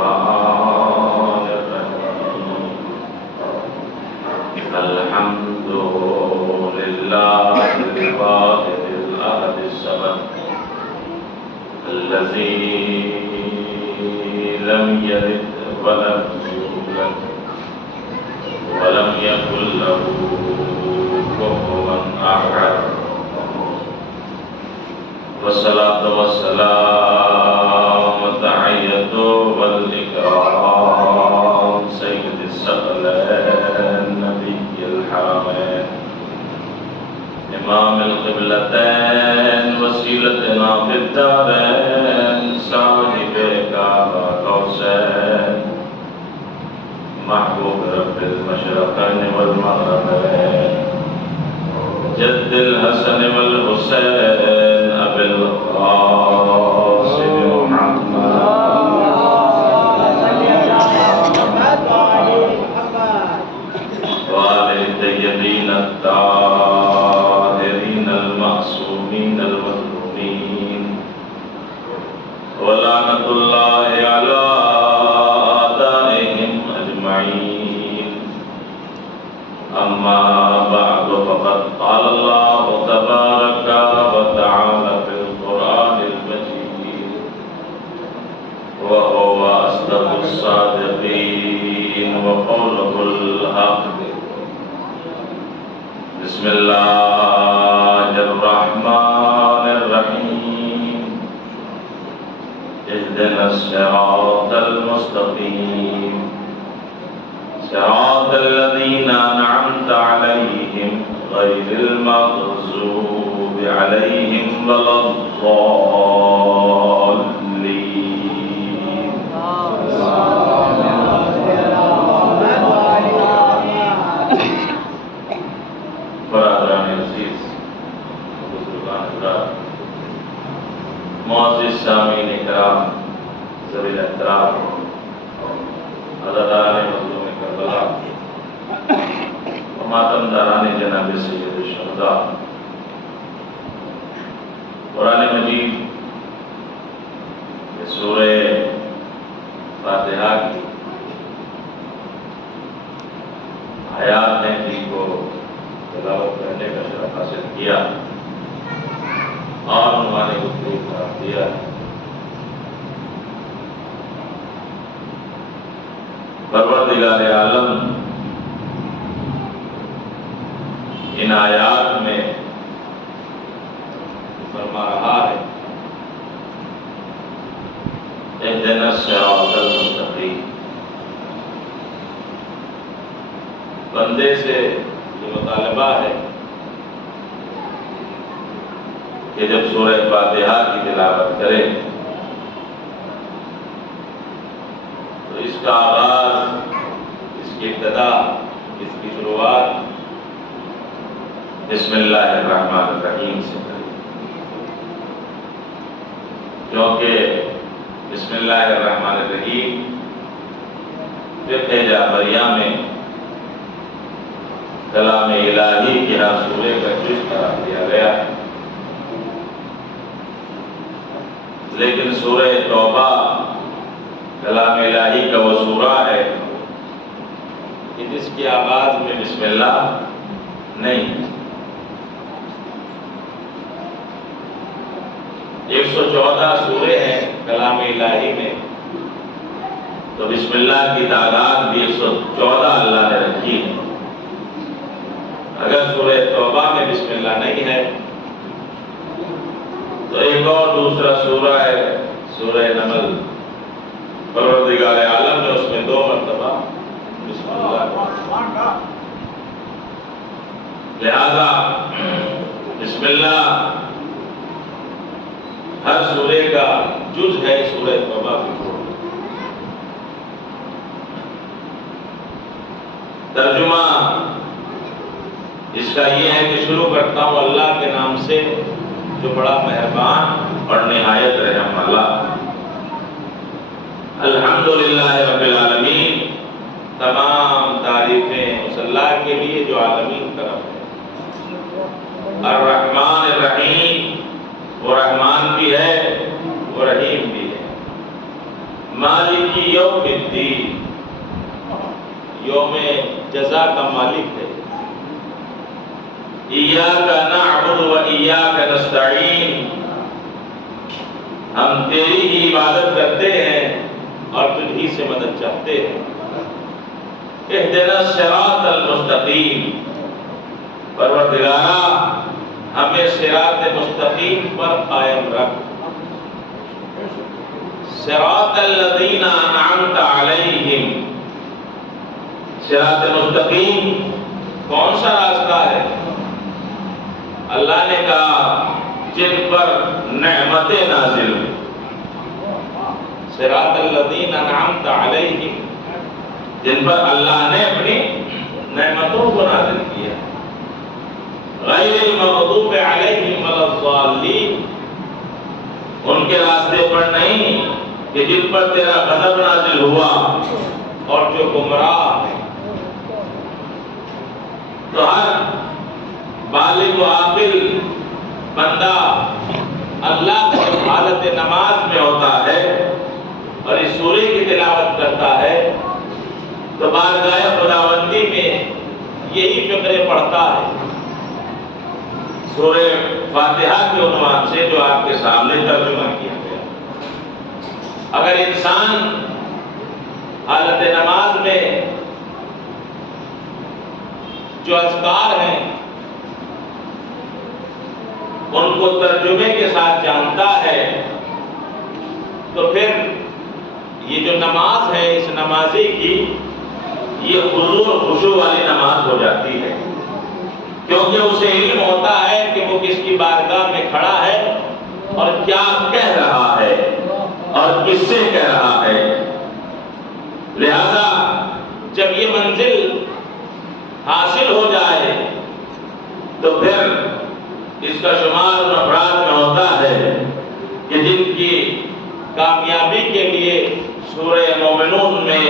الرحمن الرحيم الحمد لله الواحد الأحد الصمد الذي لم يلد ولم يولد ولم يكن له كفوا أحد والصلاة والسلام التحية والإكرام سيد الثقلين نبي الحرمين إمام القبلتين وسيلتنا في الدارين صاحب كعبة قوسين محبوب رب المشرقين والمغربين جد الحسن والحسين أبي القاسم محمد وآل الطيبين الطاهرين المعصومين المظلومين ولعنة الله على أعدائهم أجمعين أما بعد فقد قال الله تبارك وتعالى في القرآن المجيد وهو أصدق الصادقين وقوله الحق بسم الله الرحمن الرحيم اهدنا الصراط المستقيم صراط الذين أنعمت عليهم غير المغضوب عليهم ولا الضالين برادران عزیز بزرگان حضرات معزز سامعین کرام ذوی الاحترام عزاداران مظلوم کربلا و ماتم داران جناب سید الشہداء قرآن مجید سورہ فاتحہ کی آیات نے جی کو تلاوت کرنے کا شرف حاصل کیا اور ہمارے گفتگو قرار دیا پروردگار عالم ان آیات میں فرما رہا ہے اهدنا الصراط المستقیم. بندے سے یہ مطالبہ ہے کہ جب سورہ فاتحہ کی تلاوت کرے تو اس کا آغاز، اس کی ابتدا، اس کی شروعات بسم اللہ الرحمن الرحیم سے کرے، کیونکہ بسم اللہ الرحمن الرحیم فقہ جعفریہ میں کلام الہی کے ہر سورے کا جز قرار دیا گیا، لیکن سورہ توبہ کلام الہی کا وہ سورہ ہے کہ جس کے آغاز میں بسم اللہ نہیں. 114 سورے ہیں کلام الہی میں، تو بسم اللہ کی تعداد بھی 114 اللہ نے رکھی ہے. اگر سورہ توبہ میں بسم اللہ نہیں ہے تو ایک اور دوسرا سورہ ہے سورہ نمل، پروردگار عالم نے اس میں 2 مرتبہ بسم اللہ. لہذا بسم اللہ ہر سورے کا جز ہے سورہ توبہ کی. ترجمہ اس کا یہ ہے کہ شروع کرتا ہوں اللہ کے نام سے جو بڑا مہربان اور نہایت رحم والا. الحمدللہ رب العالمین، تمام تعریفیں اس اللہ کے لیے جو عالمین کا رب ہے. الرحمن الرحیم، وہ رحمان بھی ہے وہ رحیم بھی ہے. مالک یوم الدین، یوم جزا کا مالک ہے۔ ایاک نعبد و ایاک نستعین، ہم تیری ہی عبادت کرتے ہیں اور تجھ ہی سے مدد چاہتے ہیں۔ اہدنا الصراط المستقیم، پروردگارا ہمیں صراط مستقیم پر قائم رکھ۔ صراط الذین انعمت علیہم، صراط مستقیم کون سا راستہ ہے؟ اللہ نے کہا جن پر نعمتیں نازل ہوئی۔ صراط الذین انعمت علیہم، جن پر اللہ نے اپنی نعمتوں کو نازل کیا۔ غیر المغضوب علیہم ولا الضالین، ان کے راستے پر نہیں کہ جن پر تیرا غضب نازل ہوا اور جو گمراہ ہیں۔ تو ہر بالغ و عاقل بندہ اللہ کی حالت نماز میں ہوتا ہے اور اس سورے کی تلاوت کرتا ہے تو بارگاہ خداوندی میں یہی فقرے پڑھتا ہے۔ سورہ فاتحہ کے عنوان سے جو آپ کے سامنے ترجمہ کیا گیا، اگر انسان حالت نماز میں جو اذکار ہیں ان کو ترجمے کے ساتھ جانتا ہے تو پھر یہ جو نماز ہے اس نمازی کی یہ خضوع و خشوع والی نماز ہو جاتی ہے، کیونکہ اسے علم ہوتا ہے کہ وہ کس کی بارگاہ میں کھڑا ہے اور کیا کہہ رہا ہے اور کس سے کہہ رہا ہے۔ لہذا جب یہ منزل حاصل ہو جائے تو پھر اس کا شمار ان افراد میں ہوتا ہے کہ جن کی کامیابی کے لیے سورہ مومنون میں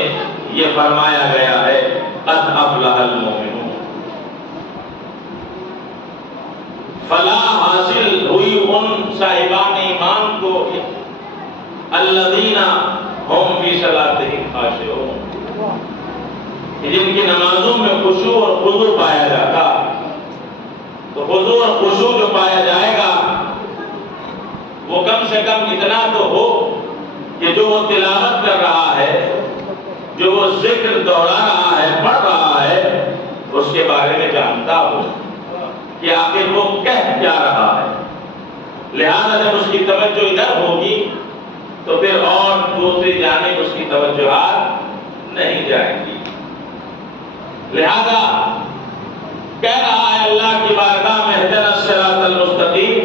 یہ فرمایا گیا ہے قد افلح المومنون۔ فلاح حاصل ہوئی ان صاحبان ایمان کو الذین هم فی صلاتہم خاشعون، جن کی نمازوں میں خشوع اور خضوع پایا جاتا۔ تو خضوع اور خشوع جو پایا جائے گا وہ کم سے کم اتنا تو ہو کہ جو وہ تلاوت کر رہا ہے، جو وہ ذکر دوہرا رہا ہے، پڑھ رہا ہے، اس کے بارے میں جانتا ہو کہ آخر وہ کہہ کیا رہا ہے۔ لہذا جب اس کی توجہ ادھر ہوگی تو پھر اور دوسری جانب اس کی توجہات نہیں جائیں گی۔ لہذا کہہ رہا ہے اللہ کی بارگاہ میں اہدنا الصراط المستقیم،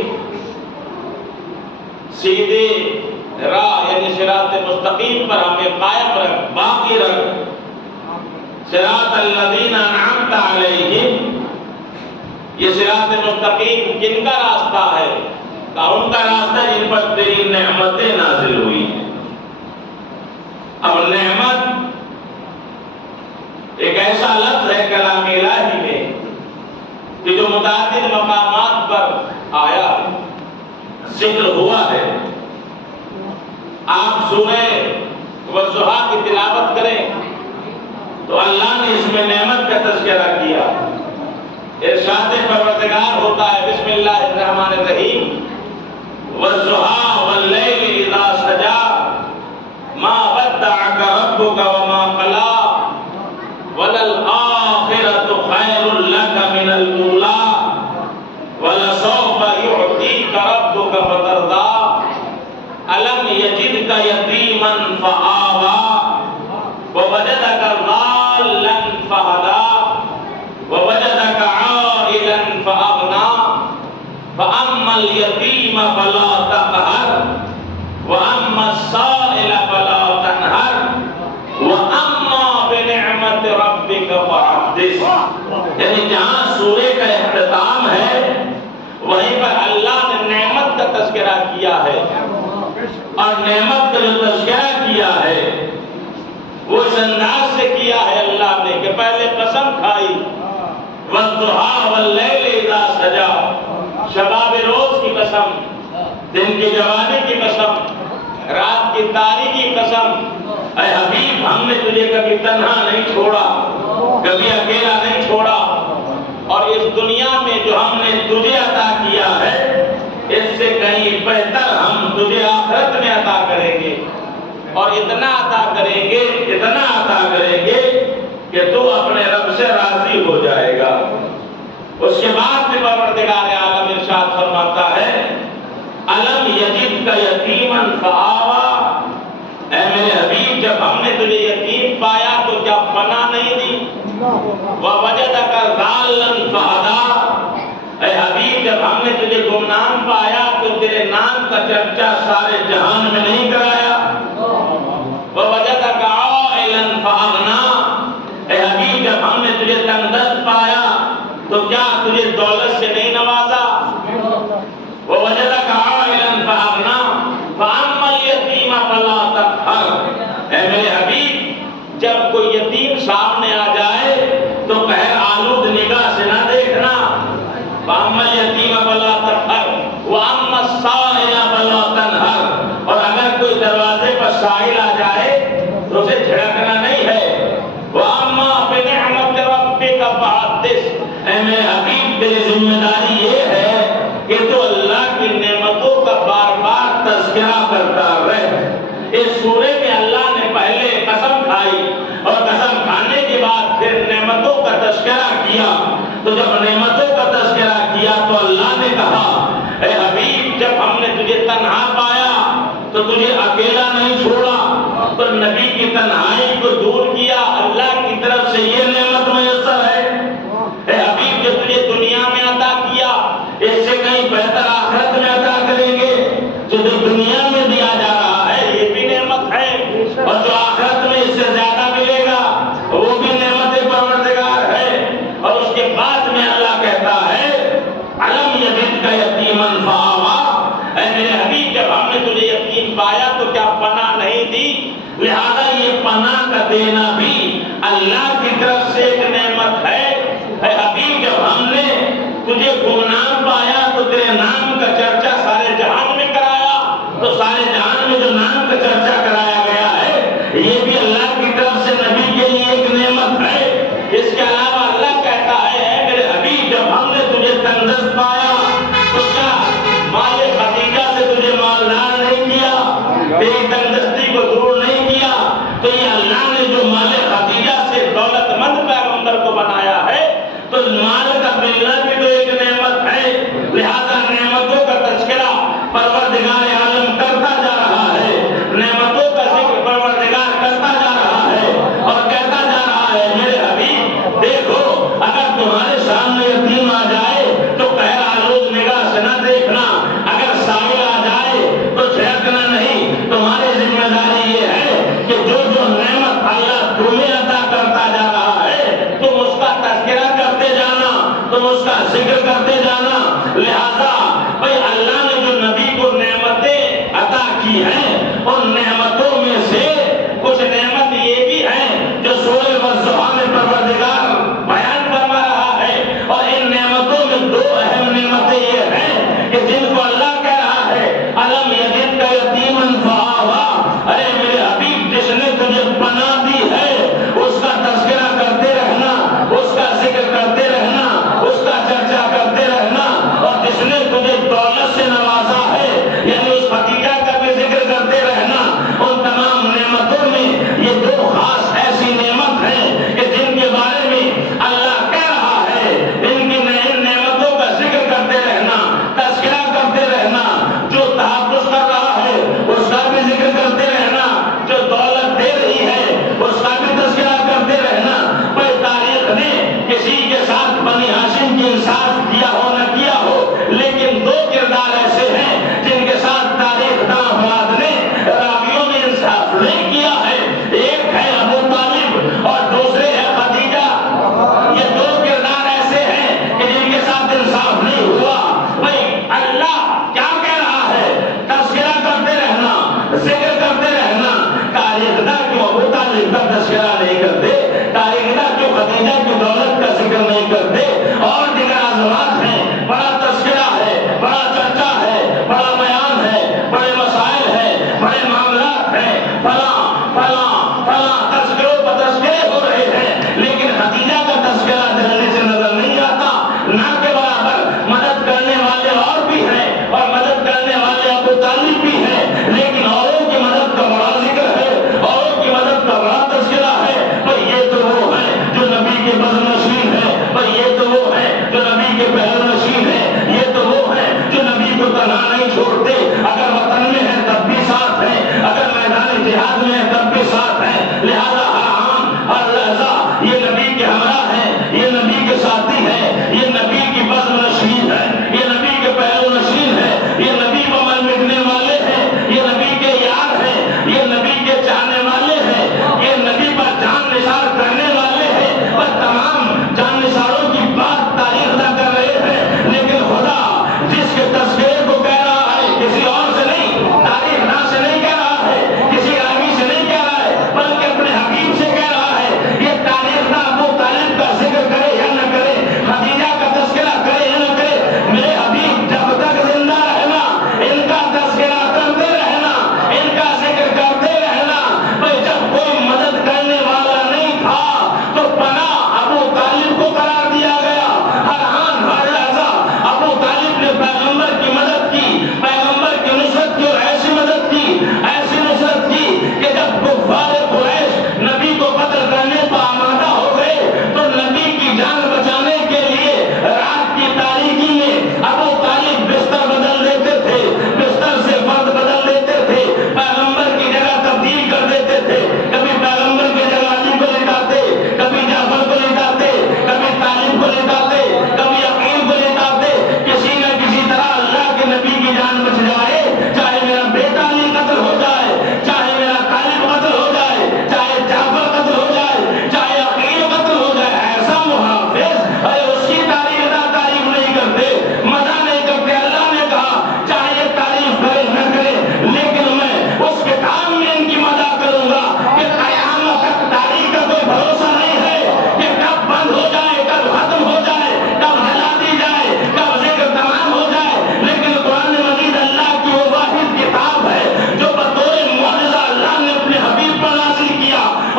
سیدھے راہ یعنی صراط مستقیم پر ہمیں قائم رکھ، باقی رکھ۔ صراط الذین انعمت علیہم، یہ صراط مستقیم کن کا راستہ ہے؟ ان کا راستہ جن پر تیری نعمتیں نازل ہوئی ہیں۔ اب نعمت ایک ایسا لفظ ہے کلام الہی میں کہ جو متعدد مقامات پر آیا ذکر ہوا ہے۔ آپ سورہ والضحیٰ کی تلاوت کریں تو اللہ نے اس میں نعمت کا تذکرہ کیا۔ ارشاد پروردگار ہوتا ہے بسم اللہ الرحمن الرحیم والضحیٰ واللیل اذا سجا ما ودعک ربک وما قلی وَلَلْآخِرَةُ خَيْرٌ لَكَ مِنَ الْأُولَىٰ وَلَسَوْفَ يُعْطِيكَ رَبُّكَ فَتَرْضَىٰ أَلَمْ يَجِدْكَ يَتِيمًا فَآوَىٰ وَوَجَدَكَ ضَالًّا فَهَدَىٰ وَوَجَدَكَ عَائِلًا فَأَغْنَىٰ فَأَمَّا الْيَتِيمَ فَلَا تَقْهَرْ وَأَمَّا السَّائِلَ فَلَا تَنْهَرْ وَأَمَّا بِنِعْمَةِ رَبِّكَ فَحَدِّثْ۔ یعنی جہاں سورے کا اختتام ہے وہیں پر اللہ نے نعمت کا تذکرہ کیا ہے، اور نعمت کا جو تذکرہ کیا ہے وہ اس انداز سے کیا ہے اللہ نے کہ پہلے قسم کھائی والضحیٰ واللیل اذا سجا، شباب روز کی قسم، دن کی جوانی کی قسم، رات کی تاریکی قسم، اے حبیب ہم نے تجھے کبھی تنہا نہیں چھوڑا، کبھی اکیلا نہیں چھوڑا، اور اس دنیا میں جو ہم نے تجھے عطا کیا ہے اس سے کہیں بہتر ہم تجھے آخرت میں عطا کریں گے، اور اتنا عطا کریں گے، اتنا عطا کریں گے کہ تو اپنے رب سے راضی ہو جائے گا۔ اس کے بعد میں پروردگار عالم ارشاد فرماتا ہے الم یجدک یتیما فآویٰ، اے میرے حبیب جب ہم نے تجھے یتیم پایا تو کیا پناہ نہیں دی؟ ووجدک ضالا فہدیٰ، اے حبیب جب ہم نے تجھے گمنام پایا تو تیرے نام کا چرچا سارے جہان میں نہیں کرایا؟ ووجدک عائلا فأغنیٰ، اے حبیب جب ہم نے تجھے تنگدست پایا تو کیا تجھے دولت سے نہیں نوازا؟ ووجدک عائلا فأغنیٰ فأما الیتیم فلا تقہر، اے میرے حبیب جب کوئی یتیم سامنے آ جائے تو قہر آلود نگاہ سے نہ دیکھنا، فأما الیتیم فلا تقہر وأما السائل فلا تنہر، اور اگر کوئی دروازے پر سائل آ جائے تو اسے جھڑکنا نہیں ہے، وأما بنعمت ربک فحدث، اے میرے حبیب تیری ذمہ داری یہ ہے کہ تو اللہ کی نعمتوں کا بار بار تذکرہ کرتا رہے۔ اس سورے میں اللہ نے پہلے قسم کھائی اور قسم کھانے کے بعد پھر نعمتوں کا تذکرہ کیا، تو جب نعمتوں کا تذکرہ کیا تو اللہ نے کہا اے حبیب جب ہم نے تجھے تنہا پایا تو تجھے اکیلا نہیں چھوڑا، تو نبی کی تنہائی کو دور کیا، اللہ کی طرف سے یہ نعمت میسر ہے۔ اے حبیب جو تجھے دنیا میں عطا کیا اس سے کہیں بہتر آخرت میں عطا کریں گے، جو دنیا میں دیا جا رہا ہے یہ بھی نعمت ہے، اور جو آخرت میں اس سے زیادہ ملے گا وہ بھی نعمت پروردگار ہے۔ اور اس کے بعد میں اللہ کہتا ہے الم یجدک یتیما فآویٰ، اے میرے حبیب جب ہم نے تجھے یتیم پایا تو کیا پناہ نہیں دی؟ لہذا یہ پناہ کا دینا بھی اللہ کی طرف سے ایک نعمت ہے۔ اے حبیب جب ہم نے تجھے گمنام پایا تو تیرے نام کا چرچا سارے جہان میں کرایا، تو سارے جہان میں جو نام کا چرچا کرایا گیا ہے یہ بھی اللہ کی طرف سے نبی کے لیے ایک نعمت ہے۔ اس کے علاوہ اللہ کہتا ہے اے میرے حبیب جب ہم نے تجھے تندرست پایا تو کیا مال خدیجہ سے تجھے مالدار نہیں کیا، تیری تندرستی کو دور نہیں کیا؟ تو یہ اللہ نے جو مال خدیجہ سے دولت مند پیغمبر کو بنایا ہے تو مال کا ملنا بھی تو ایک نعمت ہے۔ لہذا نعمتوں کا تذکرہ پروردگار عالم کرتا جا رہا ہے، نعمتوں کا ذکر پروردگار کرتا جا رہا ہے اور کہتا جا رہا ہے میرے حبیب دیکھو اگر تمہارے سامنے یتیم آ جائے تو قہر آلود نگاہ سے نہ دیکھنا، اگر سائل آ جائے تو جھڑکنا نہیں، تمہاری ذمہ داری یہ ہے کہ جو جو نعمت اللہ تمہیں عطا کرتا جا رہا ہے تم اس کا تذکرہ کرتے جانا، تم اس کا ذکر کرتے جانا۔ لہذا بھئی اللہ نے جو نبی کو نعمتیں عطا کی ہیں ان نعمتوں میں سے کچھ نعمت یہ بھی ہیں جو سورہ والضحیٰ میں پروردگار بیان فرما رہا ہے، اور ان نعمتوں میں دو اہم نعمتیں یہ ہیں کہ جن کو اللہ کہہ رہا ہے الم یجدک یتیما فآویٰ، ارے میرے حبیب جس نے تجھے پناہ دی ہے اس کا تذکرہ کرتے رہنا، اس کا ذکر کرتے رہنا، اس کا چرچا کرتے رہنا، اور جس نے تجھے دولت سے نوازا ہے یعنی اس بھتیجا کا بھی ذکر کرتے رہنا۔ ان تمام نعمتوں میں یہ دو خاص ایسی نعمت ہیں کہ جن کے بارے میں اللہ کہہ رہا ہے ان کی نعمتوں کا ذکر کرتے رہنا، تذکرہ کرتے رہنا، جو تحفظ کر رہا ہے اس کا بھی ذکر کرتے رہنا، جو دولت دے رہی ہے اس کا بھی تذکرہ کرتے رہنا۔ پر تاریخ نے کسی کے ساتھ بنی ہاشم کی انصاف کیا ہو نہ کیا ہو، لیکن دو کردار ایسے ہیں جن کے ساتھ تاریخ داں افراد نے راویوں نے انصاف نہیں کیا ہے، ایک ہے ابو طالب اور دوسرے ہے خدیجہ۔ یہ دو کردار ایسے ہیں کہ جن کے ساتھ انصاف نہیں ہوا۔ بھئی اللہ کیا کہہ رہا ہے؟ تذکرہ کرتے رہنا، ذکر کرتے رہنا۔ تاریخ داں کیوں ابو طالب کا تذکرہ نہیں کرتے؟ تاریخ داں کیوں خدیجہ کی دولت کا ذکر نہیں کرتے؟ اور دیگر ازواج ہیں، بڑا تذکرہ ہے، بڑا چرچا ہے، بڑا بیان ہے، بڑے مسائل ہے، بڑے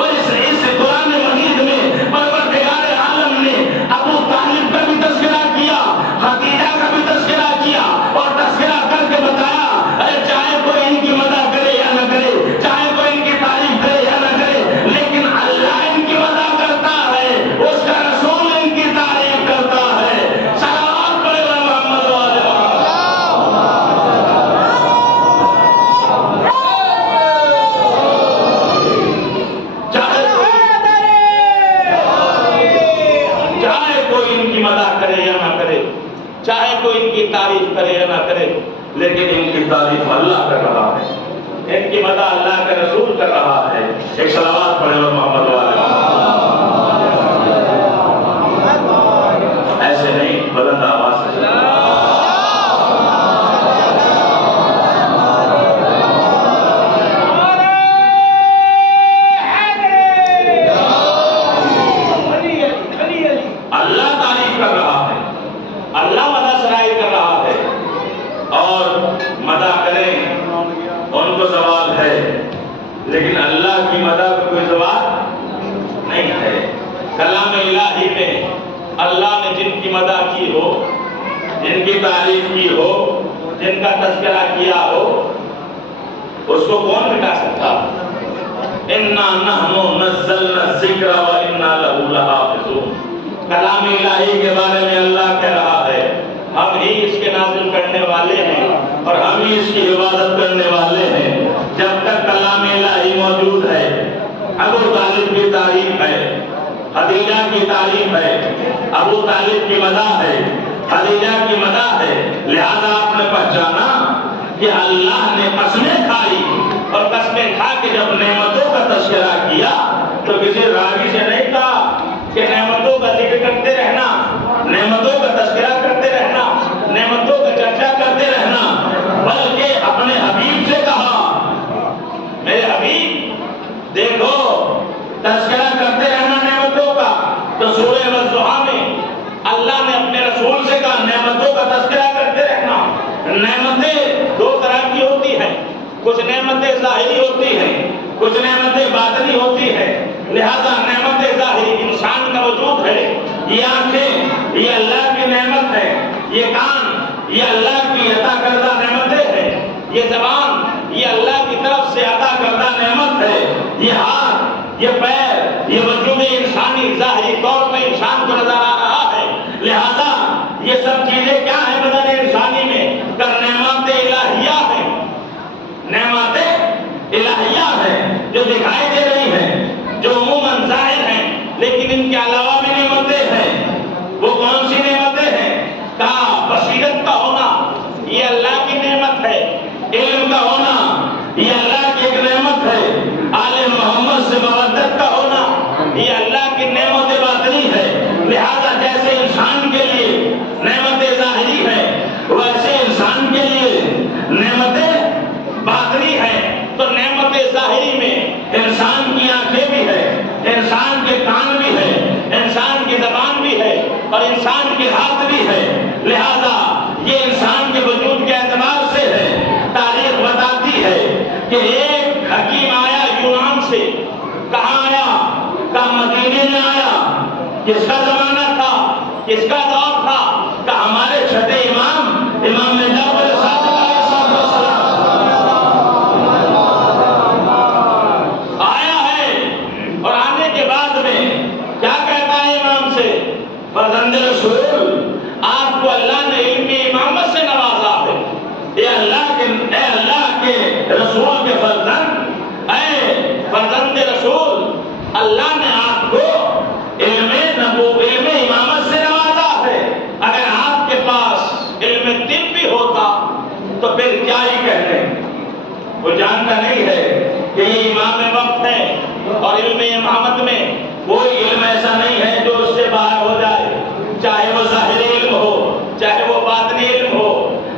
اور اس قرآن مجید میں پروردگار عالم نے ابو طالب کا بھی تذکرہ کیا، خدیجہ کا بھی تذکرہ کیا، اور تذکرہ کر کے بتایا چاہے کوئی ان کی مدح کرے یا نہ کرے، چاہے کوئی ان کی تعریف کرے یا نہ کرے، لیکن اللہ ان کی مدح کرتا ہے، اس کا رسول ان کی تعریف کرتا ہے۔ صلوات پڑھے محمد والے چاہے کوئی ان کی مدح کرے یا نہ کرے، چاہے کوئی ان کی تعریف کرے یا نہ کرے، لیکن ان کی تعریف اللہ کر رہا ہے، ان کی مدح اللہ کا رسول کر رہا ہے۔ ایک صلوات پڑھے محمد والے ایسے نہیں، بلند آواز سے اللہ تعریف کر رہا ہے، اللہ مدح سرائی کر رہا ہے، اور مدح کریں ان کو زوال ہے، لیکن اللہ کی مدح کو کوئی زوال نہیں ہے۔ کلام الہی میں اللہ نے جن کی مدح کی ہو، جن کی تعریف کی ہو، جن کا تذکرہ کیا ہو، اس کو کون مٹا سکتا؟ اِنَّا نَحْنُ نَزَّلْنَا الذِّكْرَ وَإِنَّا لَهُ لَحَافِظُونَ۔ کلام الہی کے بارے میں اللہ کہہ رہا ہے ہم ہی اس کے نازل کرنے والے ہیں اور ہم ہی اس کی حفاظت کرنے والے ہیں۔ جب تک کلام الہی موجود ہے، ابو طالب کی تعریف ہے، خدیجہ کی تعریف ہے، ابو طالب کی مدح ہے، خدیجہ کی مدح ہے، لہذا آپ نے پہچانا کہ اللہ نے قسمیں کھائی، اور قسمیں کھا کے جب نعمتوں کا تذکرہ کیا تو کسی راوی سے نہیں کہا کہ نعمتوں کا ذکر کرتے رہنا، نعمتوں کا تذکرہ کرتے رہنا، نعمتوں کا چرچا کرتے رہنا، بلکہ اپنے حبیب سے کہا میرے حبیب دیکھو تذکرہ کرتے رہنا نعمتوں کا۔ تو سورہ والضحیٰ میں اللہ نے اپنے رسول سے کہا نعمتوں کا تذکرہ کرتے رہنا۔ نعمتیں دو طرح کی ہوتی ہیں، کچھ نعمتیں ظاہری ہوتی ہیں، کچھ نعمتیں باطنی ہوتی ہیں۔ لہذا نعمت ظاہری انسان کا وجود ہے، یہ آنکھیں یہ اللہ کی نعمت ہے، یہ کان یہ اللہ کی عطا کردہ نعمتیں ہیں، یہ زبان یہ اللہ کی طرف سے عطا کردہ نعمت ہے، یہ ہاتھ یہ پیر یہ وجود انسانی ظاہری طور پہ انسان کو نظر آ رہا ہے۔ لہذا یہ سب چیزیں کیا ہیں بدن انسانی میں؟ نعمت الہیہ ہیں، نعمت الہیہ ہیں جو دکھائی دے رہی ہیں، جو عموماً ظاہر ہیں، لیکن ان کے علاوہ بھی نعمتیں ہیں۔ وہ کون سی نعمتیں ہیں؟ کہا بصیرت کا ہونا یہ اللہ کی نعمت ہے، علم کا ہونا یہ اللہ کی ایک نعمت ہے، آل محمد سے مودت کا ہونا یہ اللہ کی نعمت باطنی ہے۔ لہذا جیسے انسان کے لیے نعمت ظاہری ہے ویسے انسان کے لیے نعمت باطنی ہے۔ تو نعمت ظاہری میں انسان کی آنکھیں بھی ہے، انسان کے کان بھی ہے، انسان کی زبان بھی ہے، اور انسان کے ہاتھ بھی ہے۔ لہذا یہ انسان کے وجود کے اعتبار سے ہے۔ تاریخ بتاتی ہے کہ ایک حکیم آیا یونان سے، کہاں آیا؟ کہا مدینے میں آیا۔ کس کا زمانہ تھا؟ کس کا دور تھا؟ کہا ہمارے چھٹے امام جعفر صادق علیہ السلام آیا ہے، اور آنے کے بعد میں کیا کہتا ہے امام سے؟ فرزند رسول آپ کو اللہ نے علم امامت سے نوازا ہے، اے اللہ کے رسول کے فرزند، اے فرزند رسول اللہ نے آپ کو علم امامت سے نوازا ہے۔ اگر آپ کے پاس علم طب بھی ہوتا تو پھر کیا ہی کہتے ہیں؟ وہ جانتا نہیں ہے کہ یہ امام وقت ہے، اور علم امامت میں کوئی علم ایسا نہیں ہے جو اس سے باہر ہو جائے، چاہے وہ ظاہری علم ہو، چاہے وہ باطنی علم ہو،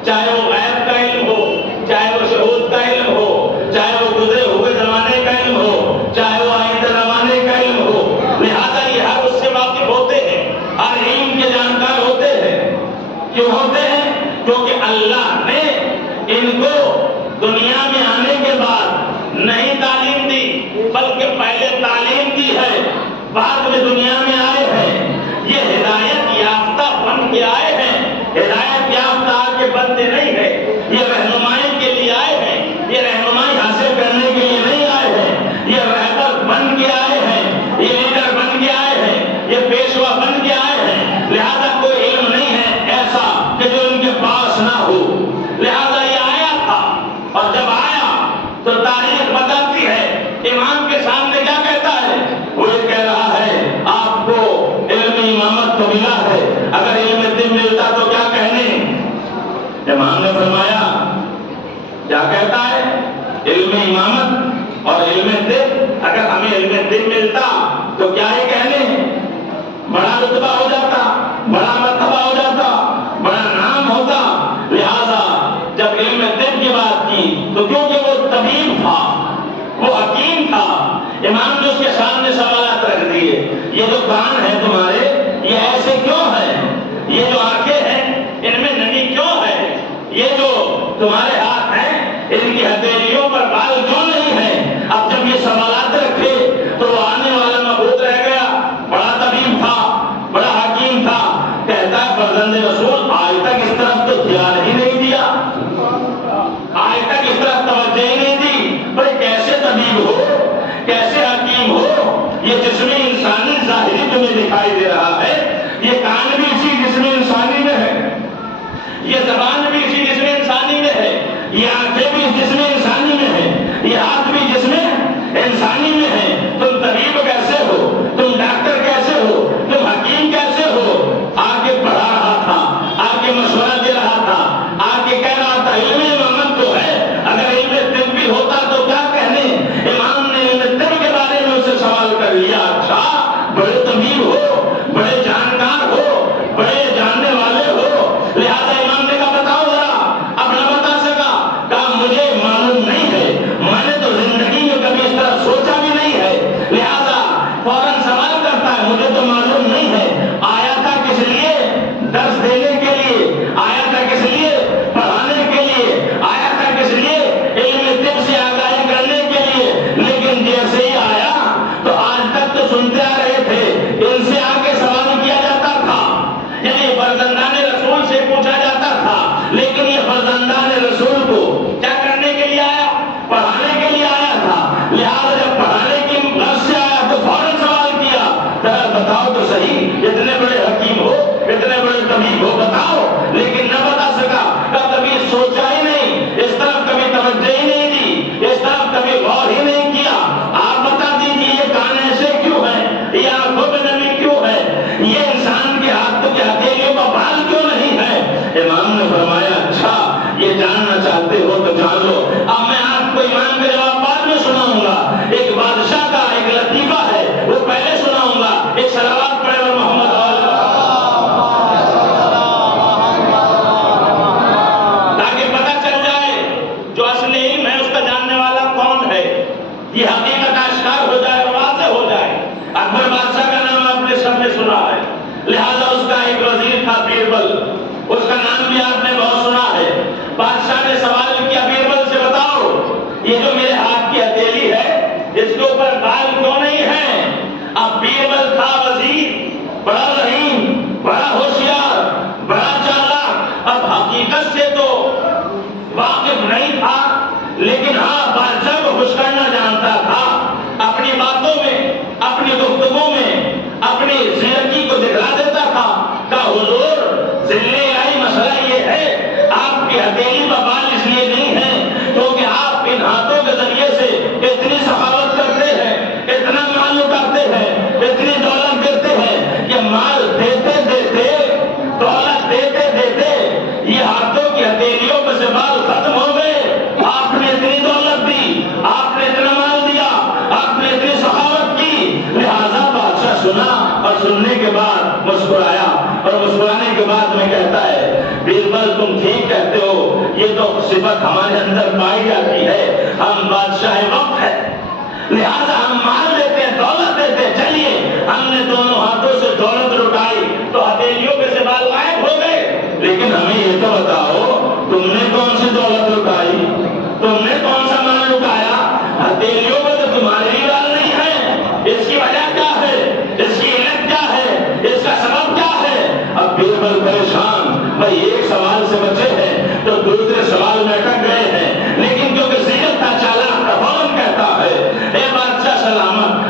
چاہے وہ غیب کا علم ہو، چاہے وہ شہود کا علم ہو، چاہے وہ گزرے ہوئے زمانے کا علم ہو، چاہے وہ آئندہ زمانے کا علم ہو۔ لہذا یہ ہر اس سے واقف ہوتے ہیں، ہر علم کے جانکار ہوتے ہیں۔ کیوں ہوتے ہیں؟ کیونکہ اللہ نے ان کو دنیا میں آنے کے بعد نہیں تعلیم دی، بلکہ پہلے تعلیم علم امامت اور علم طب، اگر ہمیں علم طب ملتا تو کیا یہ کہنے بڑا رتبہ ہو جاتا، بڑا مرتبہ ہو جاتا، بڑا نام ہوتا۔ لہذا جب علم طب کی بات کی تو کیونکہ وہ طبیب تھا، وہ حکیم تھا، امام نے اس کے سامنے سوالات رکھ دیے، یہ جو کان ہے تمہارے یہ ایسے کیوں ہے، یہ جو آنکھیں ہیں ان میں نمی کیوں ہے، یہ جو تمہارے ہاتھ ہیں ان کی ہتھیلیوں پر بال کیوں نہیں ہے۔ اب جب یہ سوالات رکھے تو وہ آنے والا مبعوث رہ گیا، بڑا طبیب تھا، بڑا حکیم تھا، کہتا ہے فرزند رسول آج تک اس طرف تو دھیان ہی نہیں دیا، آج تک اس طرف توجہ ہی نہیں دی، بھائی کیسے طبیب ہو، کیسے حکیم ہو، یہ جسم انسانی ظاہری تمہیں دکھائی دے رہا ہے، یہ کان بھی اسی جسم انسانی میں ہے، یہ زبان بھی اسی جسم انسانی میں ہے، یہ آنکھیں بھی اس جسم انسانی میں ہے، یہ ہاتھ بھی جسم انسانی میں ہے، تم طبیب کیسے ہو، تم ڈاکٹر کیسے ہو، تم حکیم کیسے ہو۔ آگے پڑھا رہا تھا، آگے مشورہ دے رہا تھا، آگے کہہ رہا تھا علم امامت تو ہے، اگر علم طب بھی ہوتا تو کیا کہنے۔ امام نے علم طب کے بارے میں اسے سوال کر لیا، اچھا بڑے طبیب ہو، بڑے جانکار ہو، بڑے جاننے والے ہو، لہذا امام نے کہا بتاؤ ذرا، اب نہ بتا سکا، کہا مجھے معلوم نہیں ہے، میں نے تو زندگی میں کبھی اس طرح سوچا بھی نہیں ہے، لہذا فوراً سوال کرتا ہے مجھے تو معلوم نہیں ہے، آیا تھا کس لیے، درس دینے کے لیے، آیا تھا کس لیے، پڑھانے کے لیے، آیا تھا کس لیے، علم طب سے آگاہی کرنے کے لیے، لیکن جیسے ہی آیا تو آج تک تو سنتے آ رہے تھے، ان سے آگے سوال کیا جاتا تھا، یعنی فرزندان رسول سے پوچھا جاتا تھا، لیکن یہ فرزندان رسول کو کیا کرنے کے لیے آیا، پڑھانے کے لیے آیا تھا، لہذا جب پڑھانے کی غرض سے آیا تو فوراً سوال کیا، ذرا بتاؤ تو صحیح، اتنے بڑے حکیم ہو، اتنے بڑے طبیب ہو، بتاؤ، لیکن نہ بتا سکا، کبھی سوچا ہی نہیں، اس طرف کبھی توجہ ہی نہیں دی، اس طرف کبھی غور ہی نہیں کیا، آپ بتا دیجیے یہ کان ایسے کیوں ہے، یہ آنکھوں میں نمی کیوں ہے، یہ انسان کے ہاتھوں کی ہتھیلیوں کا بال کیوں نہیں ہے۔ امام نے فرمایا اچھا یہ جاننا چاہتے ہو تو جان لو، اب میں آپ کو ایمان کا جواب بعد میں سناؤں گا، ایک بادشاہ کا ایک لطیفہ ہے وہ پہلے سناؤں گا، ایک صلوات پڑھے اور محمد تاکہ پتہ چل جائے جو اصل علم ہے اس کا جاننے والا کون ہے، یہ حقیقت آشکار ہو جائے اور واضح ہو جائے۔ اکبر بادشاہ کا نام آپ نے سب نے سنا ہے، لہذا اس کا ایک وزیر تھا بیربل، اس کا نام بھی آپ نے بہت سنا ہے۔ بادشاہ نے سوال کیا بیربل سے بتاؤ یہ جو میرے ہاتھ کی ہتھیلی ہے اس کے اوپر بال کیوں نہیں ہے۔ اب بیربل تھا وزیر، بڑا رحیم، بڑا ہوشیار، بڑا چالاک، اب حقیقت سے تو واقف نہیں تھا، لیکن ہاں بادشاہ کو خوش کرنا جانتا تھا، اپنی باتوں میں، اپنی گفتگو میں اپنی زندگی کو دکھلا دیتا تھا کہ حضور ذلے آئی مسئلہ یہ ہے آپ کی ہتھیلی پر بال اس لیے نہیں ہے کیونکہ آپ ان ہاتھوں کے ذریعے سے اتنی سخاوت کرتے ہیں، اتنا مال لٹاتے ہیں، اتنی دولت دیتے ہیں کہ مال دیتے دیتے، دولت دیتے دیتے یہ ہاتھوں کی ہتھیلیوں میں سے بال ختم ہو گئے۔ آپ نے اتنی دولت دی، آپ نے اتنا مال دیا، آپ نے اتنی سخاوت کی، لہذا بادشاہ سنا اور سننے کے بعد مسکرایا، اور مسکرانے کے بعد میں کہتا ہے بیربل تم ٹھیک کہتے ہو، یہ تو صفت ہمارے اندر پائی جاتی ہے، ہم بادشاہ وقت ہے، لہذا ہم مال دیتے ہیں، دولت دیتے ہیں، چلیے ہم نے دونوں ہاتھوں سے دولت لٹائی تو ہتھیلیوں میں سے بال غائب ہو گئے، لیکن ہمیں یہ تو بتاؤ تم نے کون سی دولت لٹائی، تم نے کون سا مال لٹایا، ہتھیلیوں میں تو تمہارے ہی بال نہیں ہے، اس کی وجہ کیا ہے، اس کی علت کیا ہے، اس کا سبب کیا ہے۔ اب بیربل پریشان، بھائی ایک سوال سے بچے ہیں تو دوسرے سوال میں اٹک گئے ہیں، لیکن کیونکہ زینت تھا چالاک تھا فوراً کہتا ہے اے بادشاہ سلامت،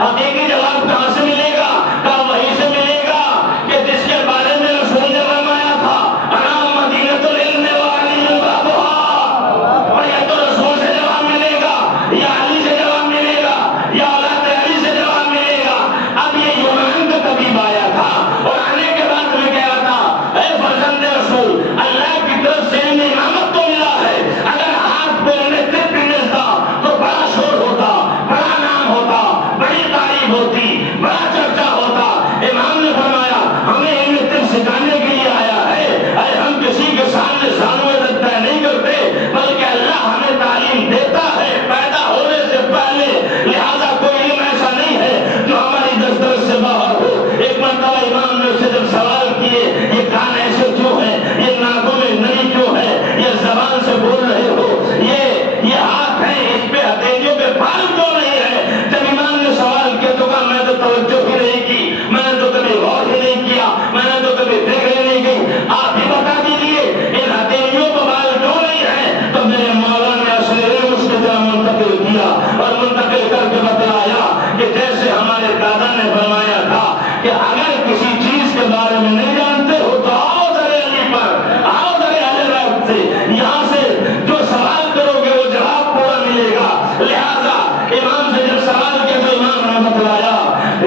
حقیقی جواب کہاں سے ملے گا؟ کہا وہیں سے ملے گا کہ جس کے بارے میں رسول نے فرمایا تھا انا مدینۃ العلم وعلی بابها، اور یا تو رسول سے جواب ملے گا یا علی سے جواب ملے گا یا اولاد علی سے جواب ملے گا۔ اب یہ یونان کا طبیب آیا تھا اور آنے کے بعد میں کہہ رہا تھا اے فرزند رسول، اللہ کی طرف سے علم امامت تو ملا ہے، اگر ہاتھ پھیرنے طب بھی ملتا تو بڑا شور ہوتا، بڑا نام ہوتا، بڑی تعریف ہوتی، بڑا چرچا ہوتا۔ امام نے فرمایا ہمیں علم طب سکھانے کے لیے آیا ہے، اے ہم کسی کے سامنے زانو طے نہیں کرتے، بلکہ اللہ ہمیں تعلیم دیتا ہے پیدا ہونے سے پہلے، لہذا کوئی علم ایسا نہیں ہے جو ہماری دسترس سے باہر ہو۔ ایک مرتبہ امام نے اسے جب سوال کیے یہ کان ایسے کیوں ہے، یہ ناکوں میں نمی کیوں ہے، یہ زبان سے بول رہے ہو، یہ ہاتھ ہے اس پہ ہتھیلیوں پہ بال کیوں نہیں ہے؟ جب امام نے سوال کیا تو کہا میں تو توجہ ہی نہیں کی، میں نے تو کبھی غور ہی نہیں کیا، میں نے تو کبھی فکر ہی نہیں کی، آپ ہی بتا دیجیے ان ہتھیلیوں کو بال کیوں نہیں ہے؟ تو میرے مولا نے اصل علم اس کی طرح منتقل کیا اور منتقل کر کے بتلایا کہ جیسے ہمارے دادا نے فرمایا تھا کہ اگر کسی چیز کے بارے میں نہیں جانتے ہو تو آؤ در علی پر، آؤ در اہل بیت سے، یہاں سے جو سوال کرو گے وہ جواب پورا ملے گا۔ لہذا امام سے جب سوال کیا تو امام نے بتلایا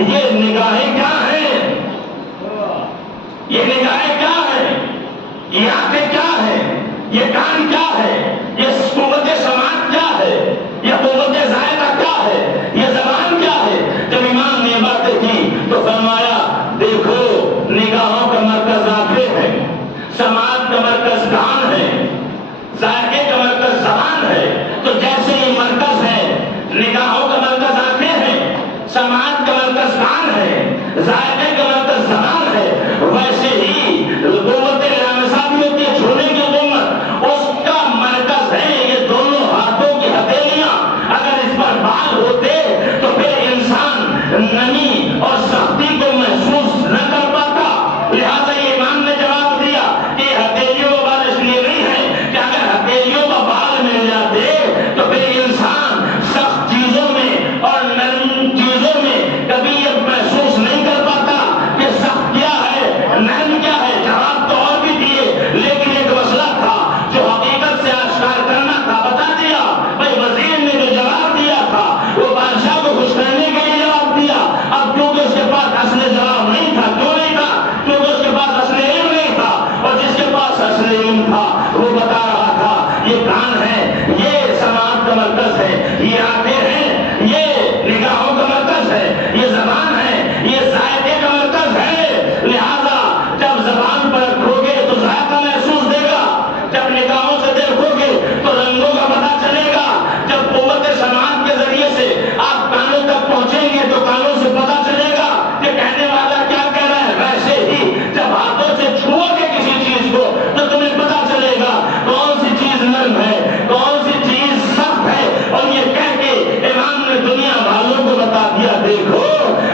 یہ نگاہیں کیا ہیں، یہ نگاہیں کیا ہیں، یہ آنکھیں کیا ہیں، یہ کان کیا ہے، یہ قوت سماعت کیا ہے، یہ قوت ذائقہ کیا ہے، یہ زبان کیا ہے۔ جب امام نے یہ باتیں کی تو فرمایا دیکھو نگاہوں کا مرکز آنکھیں ہے، سماعت کا مرکز کان ہے، ذائقے کا مرکز زبان ہے۔ تو جیسے یہ مرکز ہے، نگاہوں کا مرکز آنکھیں ہیں، سماعت کا مرکز کان ہے، ذائقے کا مرکز زبان ہے، ویسے ہی قوت لامسہ بھی ہوتی ہے، چھونے کی قوت، اس کا مرکز ہے یہ دونوں ہاتھوں کی ہتھیلیاں۔ اگر اس پر بال ہوتے تو پھر انسان نمی اور سختی کو محسوس نہ کر پاتا۔ لہذا یہ امام نے جواب دیا کہ ہتھیلیوں کا بال اس لیے نہیں ہے کہ اگر ہتھیلیوں کا بال مل جاتے تو پھر انسان سخت چیزوں میں اور نرم چیزوں میں کبھی یہ محسوس نہیں کر پاتا کہ سخت کیا ہے نرم کیا ہے۔ جواب تو اور بھی دیے لیکن ایک مسئلہ تھا جو حقیقت سے آشکار کرنا تھا، بتا دیا بھائی وزیر نے جو جواب دیا تھا وہ بادشاہ کو خوش کرنے کے لیے جواب دیا۔ اب کیونکہ اس کے پاس اصل جواب نہیں تھا، کیوں نہیں تھا؟ کیونکہ اس کے پاس اصل علم نہیں تھا، اور جس کے پاس اصل علم تھا وہ بتا رہا تھا یہ کان ہے، یہ سماعت کا مرکز ہے، یہ آنکھیں ہیں، یہ نگاہوں کا مرکز ہے، یہ زبان ہے، یہ ذائقے کا مرکز ہے۔ لہذا جب زبان پر رکھو گے تو ذائقہ محسوس دے گا، جب نگاہوں سے دیکھو گے تو رنگوں کا پتہ چلے گا، جب قوت سماعت کے ذریعے سے آپ کانوں تک پہنچیں گے تو کانوں سے پتہ چلے گا کہ کہنے والا کیا کہہ رہا ہے۔ ویسے ہی جب ہاتھوں سے چھو کے کسی چیز کو تو تمہیں پتہ چلے گا کون سی چیز نرم ہے، کون سی چیز سخت ہے۔ اور یہ کہہ کے امام نے دنیا والوں کو بتا دیا دیکھو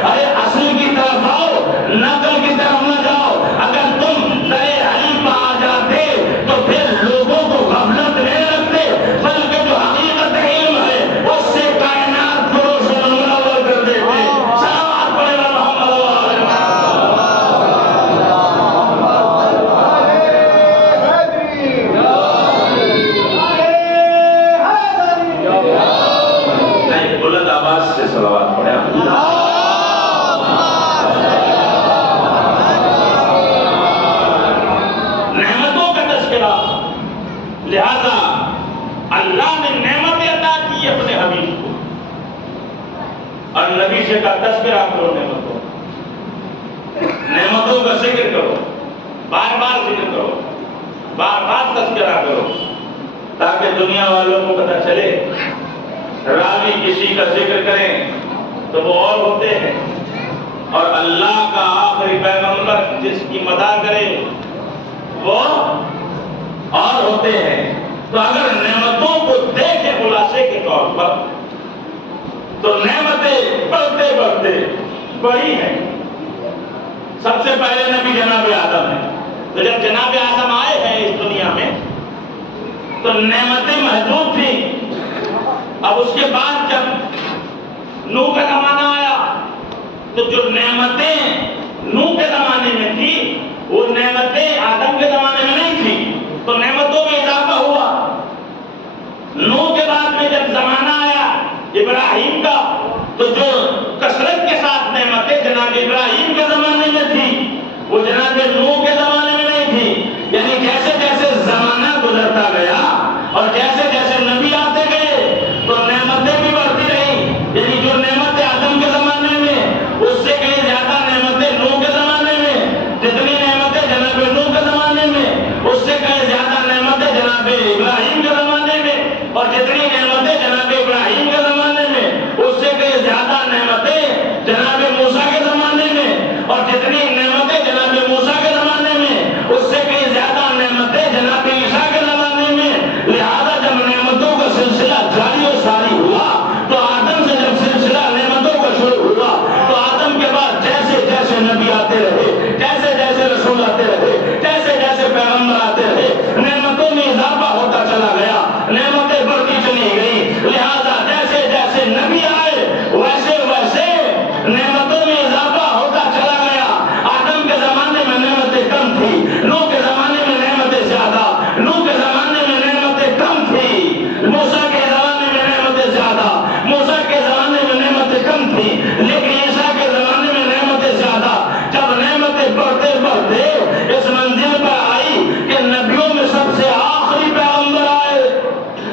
ارے اصل کی طرف آؤ، نقل کی طرف نہ جاؤ۔ اگر تم در علی پہ آ جاتے تو پھر لوگوں کو غفلت نہیں رکھتے، بلکہ جو حقیقت علم ہے اس سے کائنات کو روشن منور کر دیتے۔ صلوات پڑھے محمد نہیں بلند آواز سے صلوات پڑھے۔ نعمتوں کا تذکرہ، لہذا اللہ نے نعمتیں عطا کی اپنے حبیب کو، اور نبی سے کہا تذکرہ کرو نعمتوں، نعمتوں کا ذکر کرو، بار بار ذکر کرو، بار بار تذکرہ کرو، تاکہ دنیا والوں کو پتہ چلے۔ راوی کسی کا ذکر کریں تو وہ اور ہوتے ہیں، اور اللہ کا آخری پیغمبر جس کی مدح کرے وہ اور ہوتے ہیں۔ تو اگر نعمتوں کو دیکھیں خلاصے کے طور پر تو نعمتیں بڑھتے بڑھتے بڑی ہیں۔ سب سے پہلے نبی جناب آدم ہے، تو جب جناب آدم آئے ہیں اس دنیا میں تو نعمتیں محدود تھیں۔ اب اس کے بعد جب نوح کا زمانہ آیا تو جو نعمتیں نوح کے زمانے میں تھی وہ نعمتیں آدم کے زمانے میں نہیں تھی، تو نعمتوں میں اضافہ ہوا۔ نوح کے بعد میں جب زمانہ آیا ابراہیم کا، تو جو کثرت کے ساتھ نعمتیں جناب ابراہیم کے زمانے میں تھی وہ جناب نوح کے زمانے میں نہیں تھی۔ یعنی جیسے جیسے زمانہ گزرتا گیا اور جیسے جیسے نبی آتے گئے تو نعمتیں بھی بڑھتی رہی۔ یعنی جو نعمتیں آدم کے زمانے میں اس سے کہیں زیادہ نعمتیں نوح کے زمانے میں، جتنی نعمتیں جناب نوح کے زمانے میں اس سے کہیں زیادہ نعمتیں جناب ابراہیم کے زمانے میں، اور جتنی نعمتیں جناب ابراہیم کے زمانے میں اس سے کہیں زیادہ نعمتیں جناب موسیٰ کے زمانے میں، اور جتنی نعمتیں جناب موسیٰ کے زمانے میں اس سے کہیں زیادہ نعمتیں جناب عیسیٰ کے زمانے میں۔ لہذا جب نعمتوں کا سلسلہ جاری و ساری ہوا تو آدم سے جب سلسلہ نعمتوں کا شروع ہوا تو آدم کے بعد جیسے جیسے نبی آتے رہے، جیسے جیسے رسول آتے رہے، جیسے جیسے پیغمبر آتے رہے، نعمتوں میں اضافہ ہوتا چلا گیا، نعمتیں بڑھتی چلی گئی۔ لہذا جیسے جیسے نبی آئے ویسے ویسے نعمتوں میں اضافہ ہوتا چلا گیا۔ آدم کے زمانے میں نعمتیں کم تھی، نوح کے زمانے میں نعمتیں زیادہ، نوح کے زمانے میں نعمتیں کم تھی، موسیٰ کے زمانے میں نعمتیں زیادہ، موسیٰ کے زمانے میں نعمتیں کم تھی، لیکن عیسیٰ کے زمانے میں نعمتیں زیادہ۔ جب نعمتیں بڑھتے بڑھتے اس منزل پر آئی کہ نبیوں میں سب سے آخری پیغمبر آئے،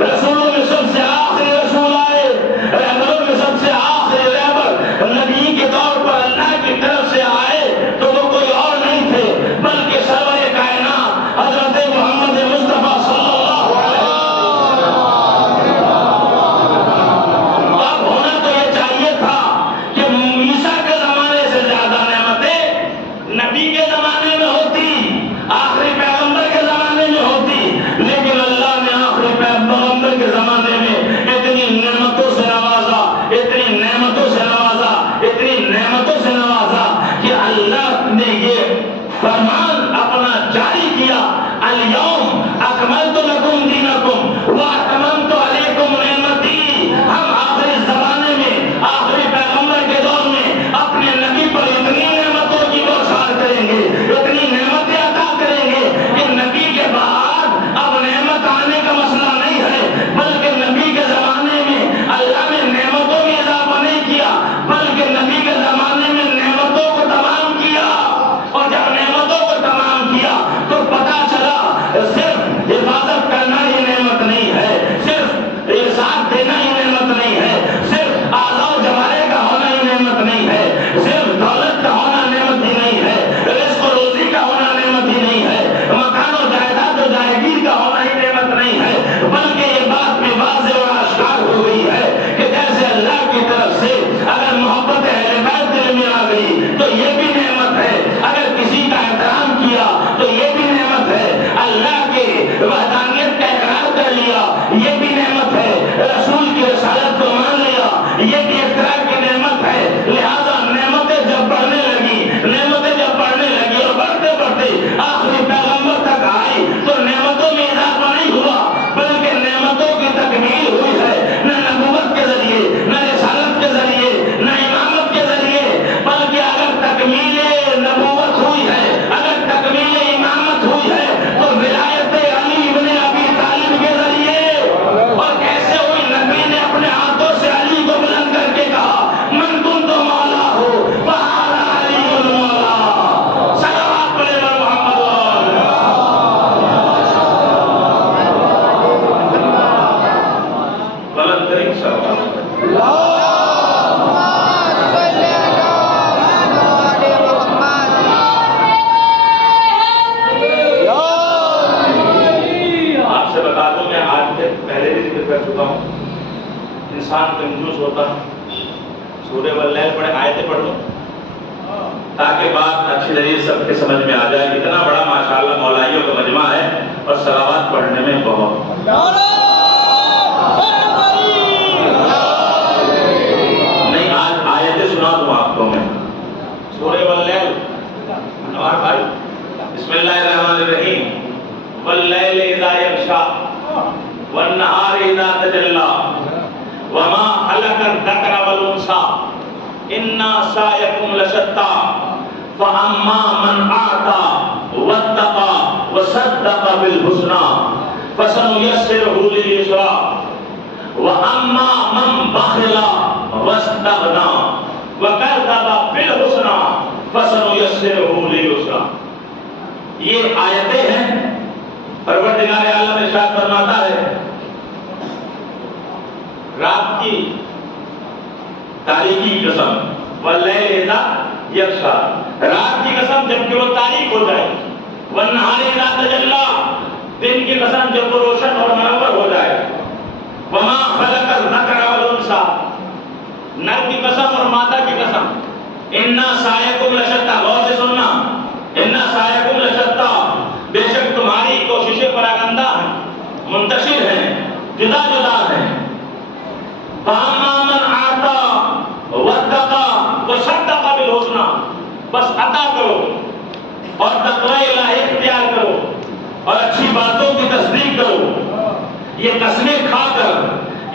رسولوں میں سب سے آخری رسول آئے، رہبروں میں سب سے آخری رہبر نبی کے طور پر اللہ کی طرف سے آئے، تو وہ کوئی اور نہیں تھے بلکہ سرور کائنات حضرت محمد مصطفیٰ صلی اللہ علیہ وسلم۔ اب ہونا تو یہ چاہیے تھا کہ عیسیٰ کے زمانے سے زیادہ نعمتیں نبی کے زمانے میں ہوتی، آخری پیغمبر کے زمانے میں ہوتی، لیکن اللہ نے آخری پیغمبر کے زمانے میں اتنی نعمتوں سے نوازا، اتنی نعمتوں سے نوازا، اتنی نعمتوں سے نوازا کہ اللہ نے یہ فرمان اپنا جاری کیا، الیوم اکملت لکم دینکم واتممت علیکم نعمتی۔ ہم آخری زمانے میں آخری پیغمبر کے دور میں اپنے نبی پر اتنی نعمتوں کی بوچھار کریں گے، اتنی نعمتیں عطا کریں گے کہ نبی کے بعد اب نعمت آنے کا مسئلہ نہیں ہے، بلکہ نبی کے زمانے میں اللہ نے نعمتوں میں اضافہ نہیں کیا بلکہ نبی کے زمانے میں نعمتوں کو تمام کیا۔ اور جب نعمتوں کو تمام کیا تو پتا چلا صرف حفاظت کرنا ہی نعمت نہیں ہے، صرف ارشاد دینا ہی نعمت نہیں ہے، صرف اعضاء و جوارح کا ہونا ہی نعمت نہیں ہے، صرف دولت کا ہونا نعمت ہی نہیں ہے، رزق و روزی کا ہونا نعمت ہی نہیں ہے، مکان و جائیداد و جائیگیر کا ہونا ہی نعمت نہیں ہے، بلکہ یہ بات بھی واضح اور آشکار ہو گئی ہے کہ جیسے اللہ کی طرف سے اگر محبت اہل بیت دل میں آ گئی تو یہ بھی نعمت ہے، اگر کسی کا احترام کیا تو یہ بھی نعمت ہے، اللہ کے وحدانیت کا اقرار کر لیا یہ بھی نعمت ہے، رسول کی رسالت کو مان لیا یہ بھی اقرار کی نعمت ہے۔ لہذا نعمتیں جب بڑھنے لگی، نعمتیں جب بڑھنے لگی اور بڑھتے بڑھتے آخری پیغمبر تک آئی تو نعمتوں میں اضافہ نہیں ہوا بلکہ نعمتوں کی تکمیل ہوئی ہے، نہ نبوت کے ذریعے، نہ رسالت کے ذریعے، نہ امامت کے ذریعے، بلکہ اگر تکمیل نبوت ہوئی ہے، اگر تکمیل امامت ہوئی ہے تو ولایت علی ابن ابی طالب کے ذریعے۔ اور کیسے ہوئی؟ نبی نے اپنے ہاتھوں سے علی کو بلند کر کے کہا من کنت مولا ہو فہذا علی المولا۔ صلوات پڑھے بر محمد بلند کریں صلوات۔ آپ سے بتا دوں میں آج سے پہلے بھی ذکر کر چکا ہوں، انسان کنجوس ہوتا ہے، سورہ واللیل پڑھے، آیتیں پڑھ لو تاکہ بات اچھی طریقے سے سب کے سمجھ میں آ جائے۔ اتنا بڑا ماشاءاللہ مولائیوں کا مجمع ہے اور صلوات پڑھنے میں بہت نہیں، آج آیتیں سنا دوں آپ کو میں، سورہ واللیل انوار بھائی، بسم اللہ الرحمن الرحیم۔ واللیل اذا یغشی والنہار اذا تجلی وما خلق الذکر والانثی انا سعیکم لشتی فاما من اعطى واتقى وصدق بالحسنى فسنيسره لليسرى واما من بخل واستغنى وكذب بالحسنى فسنيسره لليسرى. یہ آیتیں ہیں. پروردگار عالم ارشاد فرماتا ہے رات کی تاریکی کی قسم واللیل اذا یغشی، رات کی قسم جب کہ وہ تاریک ہو جائے، والنہار اذا تجلی، دن کی قسم جب وہ روشن اور منور ہو جائے، وما خلق الذکر والانثی، نر کی قسم اور مادہ کی قسم، انا سعیکم لشتی، غور سے سننا، انا سعیکم لشتی، بے شک تمہاری کوششیں پراگندہ ہیں، منتشر ہیں، جدا جدا ہیں. فاما من اعطى واتقى وصدق بالحسنى، بس عطا کرو اور تقوی الہی اختیار کرو اور اچھی باتوں کی تصدیق کرو. یہ قسمیں کھا کر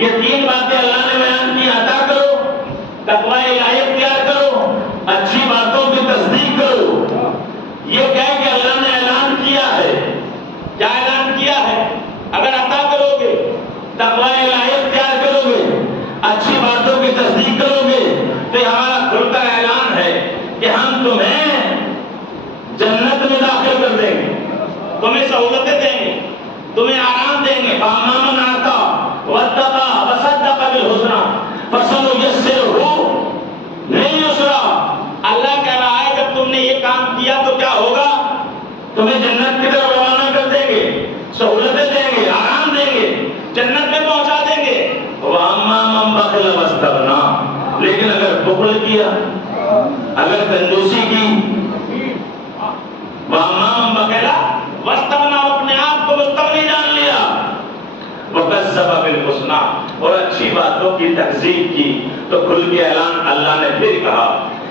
یہ تین باتیں اللہ نے بیان کی، عطا کرو، تقوی الہی اختیار کرو، اچھی باتوں کی تصدیق کرو. یہ کہہ کہ اللہ نے اعلان کیا ہے. کیا اعلان کیا ہے؟ اگر عطا کرو گے، تقوی الہی اختیار کرو گے، اچھی باتوں کی تصدیق کرو گے، تو ہمارا کھل کر اعلان ہے کہ ہم تمہیں جنت میں داخل کر دیں گے، تمہیں سہولتیں دیں گے، تمہیں آرام دیں گے. فاما من اعطى واتقى وصدق بالحسنى فسنيسره لليسرى. اللہ کہہ رہا ہے جب تم نے یہ کام کیا تو کیا ہوگا؟ تمہیں جنت کی طرف روانہ کر دیں گے، سہولتیں دیں گے، آرام دیں گے، جنت میں پہنچا دیں گے. وَأَمَّا مَن بَخِلَ وَاسْتَغْنَىٰ، لیکن اگر بخل کیا، اگر کنجوسی کی، وَأَمَّا مَن بَخِلَ وَاسْتَغْنَىٰ، اپنے آپ کو مستغنی جان لیا، وَكَذَّبَ بِالْحُسْنَىٰ، اور اچھی باتوں کی تکذیب کی، تو کھل کے اعلان اللہ نے پھر کہا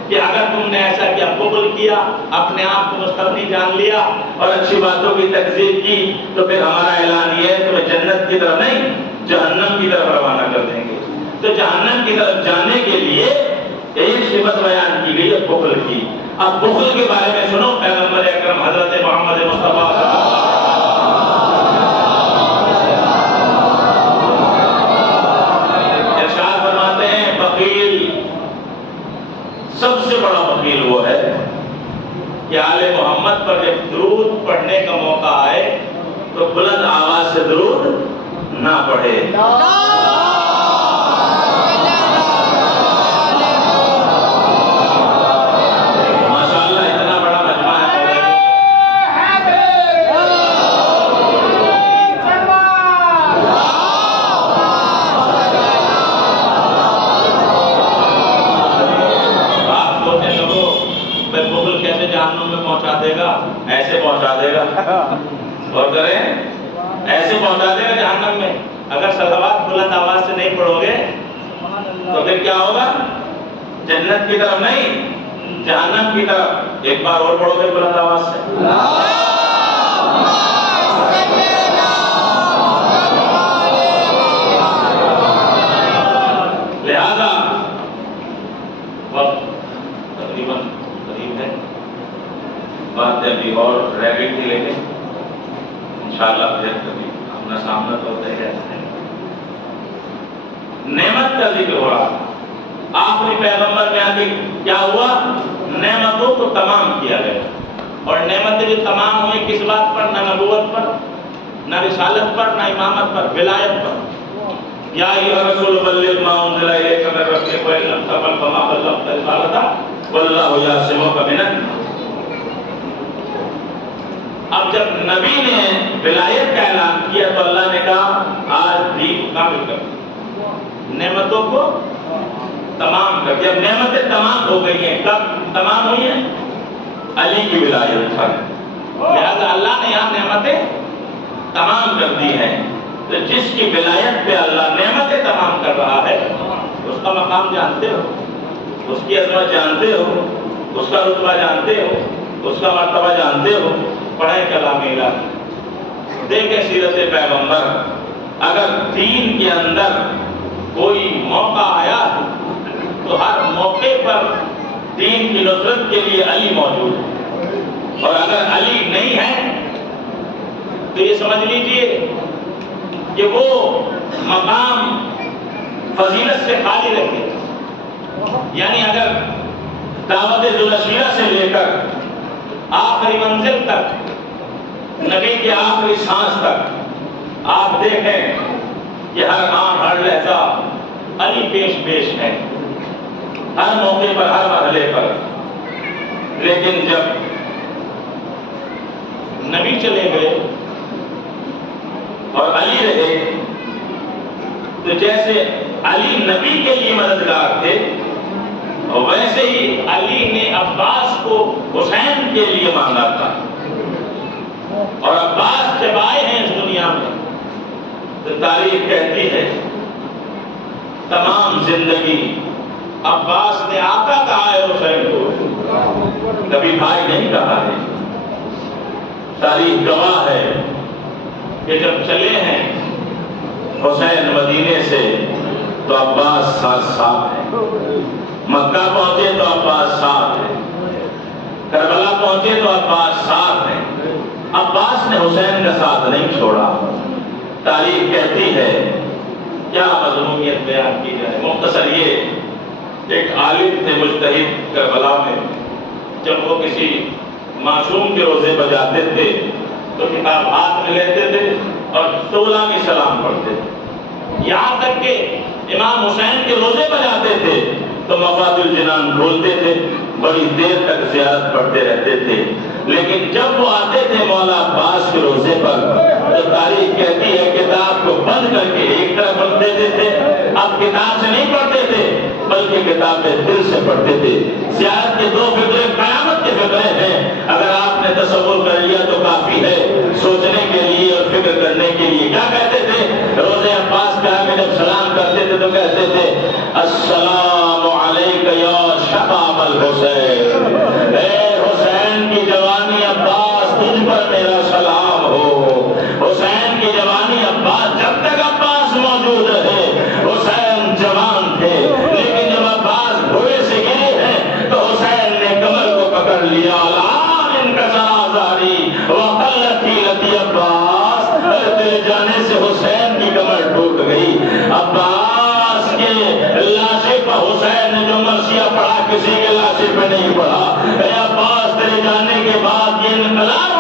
کہ اگر تم نے ایسا کیا، بخل کیا، اپنے آپ کو مستغنی جان لیا اور اچھی باتوں کی تکذیب کی، تو پھر ہمارا اعلان یہ ہے کہ تمہیں جنت کی طرف نہیں جہنم کی طرف روانہ کر دیں گے. تو جہنم کی طرف جانے کے لیے ایک صفت بیان کی گئی ہے بخل کی. اب بخل کے بارے میں سنو، پیغمبر اکرم حضرت محمد مصطفیٰ ارشاد فرماتے ہیں بخیل، سب سے بڑا بخیل وہ ہے کہ آل محمد پر جب درود پڑھنے کا موقع آئے تو بلند آواز سے درود نہ پڑھے. ماشاءاللہ اتنا بڑا مجمع ہے. آپ سوچیں لوگوں بخل کیسے جہنم میں پہنچا دے گا؟ ایسے پہنچا دے گا. اور کریں ایسے پہنچا دے گا جہنم میں. اگر صلوات بلند آواز سے نہیں پڑھو گے تو پھر کیا ہوگا؟ جنت کی طرف نہیں جہنم کی طرف. ایک بار اور پڑھو گے بلند آواز سے. لہذا وقت تقریباً قریب ہے، بات ابھی اور رہ گئی تھی، لیکن انشاءاللہ پھر کبھی اپنا سامنا تو ہوتا ہی رہتا ہے. نعمت کا ذکر ہو رہا، آخری پیغمبر میں آگے کیا ہوا؟ نعمتوں کو تمام کیا گیا. اور نعمتیں جو تمام ہوئی کس بات پر؟ نہ نبوت پر، نہ رسالت پر، نہ امامت پر، ولایت پر. یا ایھا الرسول بلغ ما انزل الیک من ربک وان لم تفعل فما بلغت رسالتہ واللہ یعصمک من الناس. اب جب نبی نے ولایت کا اعلان کیا تو اللہ نے کہا آج دین کامل کر دیا، نعمتوں کو تمام کر دیا. نعمتیں تمام ہو گئی ہیں. کب تمام ہوئی ہیں؟ علی کی ولایت پر. لہذا اللہ نے یہاں نعمتیں تمام کر دی ہیں. تو جس کی ولایت پہ اللہ نعمتیں تمام کر رہا ہے اس کا مقام جانتے ہو، اس کی عظمت جانتے ہو، اس کا رتبہ جانتے ہو، اس کا مرتبہ جانتے ہو. پڑھیں کلام الہی، دیکھیں سیرت پیغمبر. اگر دین کے اندر کوئی موقع آیا تو ہر موقع پر دین کی نصرت کے لیے علی موجود ہے، اور اگر علی نہیں ہے تو یہ سمجھ لیجئے کہ وہ مقام فضیلت سے خالی رہے. یعنی اگر دعوت ذوالشیرہ سے لے کر آخری منزل تک، نبی کے آخری سانس تک آپ دیکھیں کہ ہر آن ہر لہجہ علی پیش ہے، ہر موقع پر، ہر مرحلے پر. لیکن جب نبی چلے گئے اور علی رہے تو جیسے علی نبی کے لیے مددگار تھے ویسے ہی علی نے عباس کو حسین کے لیے مانگا تھا. اور عباس جب آئے ہیں اس دنیا میں تو تاریخ کہتی ہے تمام زندگی عباس نے آقا کہا ہے حسین کو، کبھی بھائی نہیں کہا ہے. تاریخ گواہ ہے کہ جب چلے ہیں حسین مدینے سے تو عباس ساتھ ہے، مکہ پہنچے تو عباس ساتھ ہے، کربلا پہنچے تو عباس ساتھ ہے. عباس نے حسین کا ساتھ نہیں چھوڑا. تاریخ کہتی ہے کیا مظلومیت بیان کی جائے. مختصر یہ، ایک عالم تھے مجتہد کربلا میں، جب وہ کسی معصوم کے روزے پر جاتے تھے تو کتاب ہاتھ میں لیتے تھے اور 16ویں سلام پڑھتے تھے. یہاں تک کہ امام حسین کے روزے پر جاتے تھے تو مفاد الجنان کھولتے تھے، بڑی دیر تک زیارت پڑھتے رہتے تھے. لیکن جب وہ آتے تھے مولا عباس کے روزے پر تو تاریخ کہتی ہے کتاب کو بند کر کے ایک طرف رکھ دیتے تھے. اب کتاب سے نہیں پڑھتے تھے بلکہ کتابیں دل سے پڑھتے تھے. زیارت کے 2 فقرے قیامت کے فقرے ہیں. اگر آپ نے تصور کر لیا تو کافی ہے سوچنے کے لیے اور فکر کرنے کے لیے. کیا کہتے تھے روزے عباس کا میں جب سلام کرتے تھے تو کہتے تھے السلام علیک یا شباب الحسین، اے حسین کی جوانی عباس تجھ پر میرا سلام ہو. حسین کی جوانی عباس، جب تک عباس موجود رہے حسین جوان تھے، لیکن جب عباس گھوڑے سے گرے ہیں تو حسین نے کمر کو پکڑ لیا. الان ان کا سرازاری وقلت حیلتی عباس، تیرے جانے سے حسین کی کمر ٹوٹ گئی. عباس کے لاشے پر حسین نے جو مرثیہ پڑھا کسی کے لاشے پہ نہیں پڑھا. اے عباس تیرے جانے کے بعد یہ انقلاب